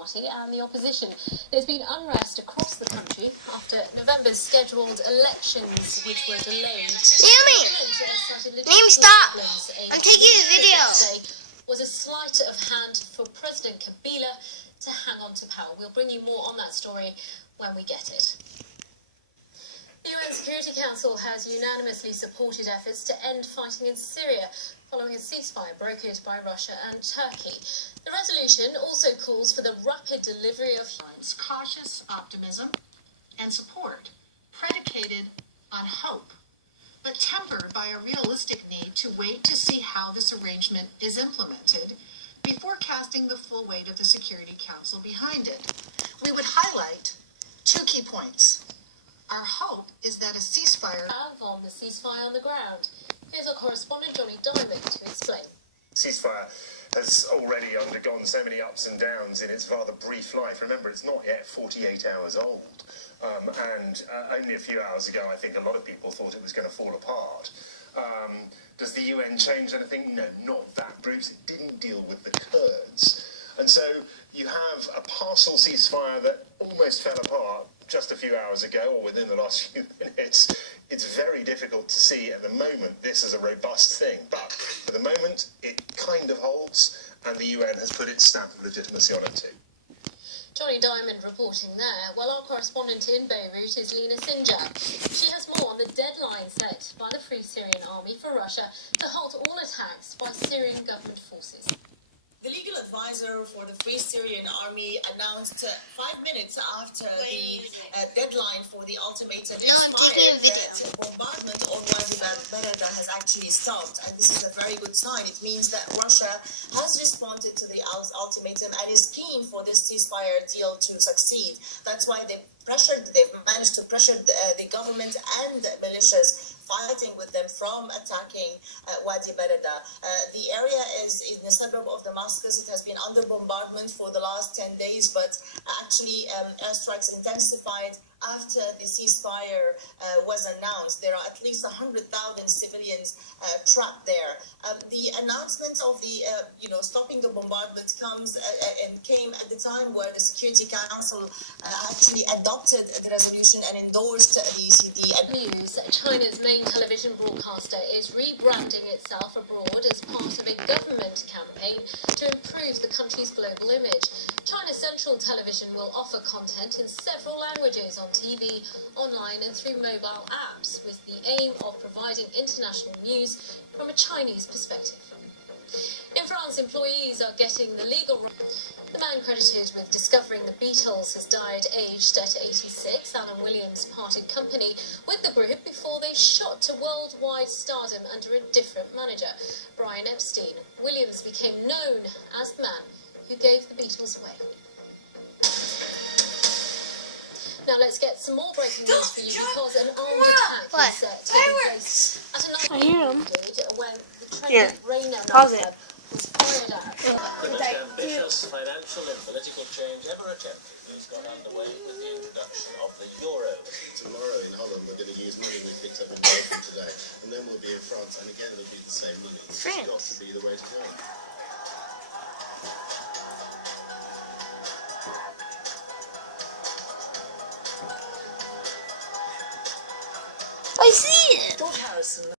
party and the opposition. There's been unrest across the country after November's scheduled elections, which were delayed. Naomi, stop! I'm taking a video. Was a sleight of hand for President Kabila to hang on to power. We'll bring you more on that story when we get it. The UN Security Council has unanimously supported efforts to end fighting in Syria following a ceasefire brokered by Russia and Turkey. The resolution also calls for the rapid delivery of cautious optimism and support predicated on hope, but tempered by a realistic need to wait to see how this arrangement is implemented before casting the full weight of the Security Council behind it. We would highlight two key points. Our hope is that a ceasefire on the ceasefire on the ground. Here's our correspondent Johnny Diamond to explain. Ceasefire has already undergone so many ups and downs in its rather brief life. Remember, it's not yet 48 hours old. And only a few hours ago, I think a lot of people thought it was going to fall apart. Does the UN change anything? No, not that, Bruce. It didn't deal with the Kurds. And so you have a partial ceasefire that almost fell apart just a few hours ago, or within the last few minutes. It's very difficult to see at the moment this is a robust thing, but for the moment it kind of holds, and the UN has put its stamp of legitimacy on it too. Johnny Diamond reporting there, while our correspondent in Beirut is Lena Sinjar. She has more on the deadline set by the Free Syrian Army for Russia to halt all attacks by Syrian government forces. The legal advisor for the Free Syrian Army announced 5 minutes after the deadline for the ultimatum expired that bombardment on Wadi Barada has actually stopped, and this is a very good sign. It means that Russia has responded to the ultimatum and is keen for this ceasefire deal to succeed. That's why they've managed to pressure the government and the militias fighting with them from attacking Wadi Barada. The area is in the suburb of Damascus. It has been under bombardment for the last 10 days, but actually airstrikes intensified after the ceasefire was announced. There are at least 100,000 civilians trapped there. The announcement of the stopping the bombardment came at the time where the Security Council actually adopted the resolution and endorsed the ECD. News: China's main television broadcaster is rebranding itself abroad as part of a government campaign to improve the country's global image. China's Central Television will offer content in several languages on TV, online and through mobile apps, with the aim of providing international news from a Chinese perspective. In France, employees are getting the legal right. The man credited with discovering the Beatles has died aged at 86. Alan Williams parted company with the group before they shot to worldwide stardom under a different manager, Brian Epstein. Williams became known as the man who gave the Beatles away. Now let's get some more breaking news for you, because an armed attack is taking place at another when the train Rainer nightclub was fired at. The most ambitious financial and political change ever attempted has got underway with the introduction of the euro. Tomorrow in Holland we're going to use money we picked up in Belgium today, and then we'll be in France, and again it'll be the same money. It's got to be the way to go. I see it! George Harrison.